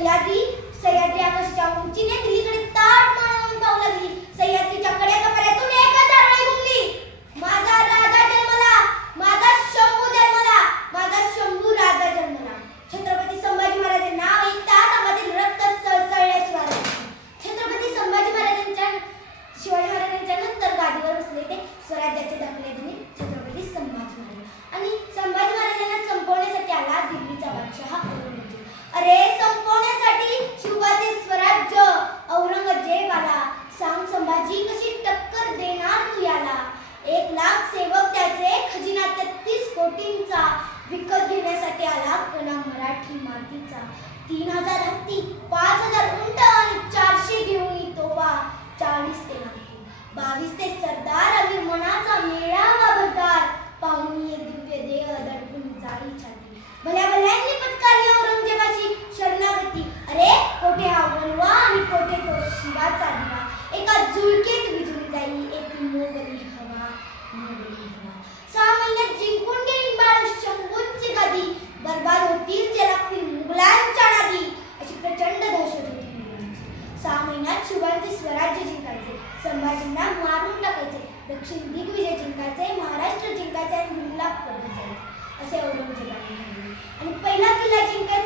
olhar é de तीन हजार हत्ती पाच हजार उंट आणि चारशे घेऊन येतो वा. चाळीस ते नागपूर बावीस ते सरदार आणि मनाचा मेळावा भरदार पाहुणी दिव्य देह दडपून जाई छाती भल्या भल्यांनी पत्कारली औरंगजेबाची शरणागती. अरे कोठे हा बोलवा आणि कोठे तो शिवाचा दिवा? एका झुळकेत विजली जाई एक मोगली हवा मोगली हवा. महाराष्ट्र आणि गुलाब करून जायचे असे औरंगजेबाने ठरवले आणि पहिला किल्ला जिंकायचा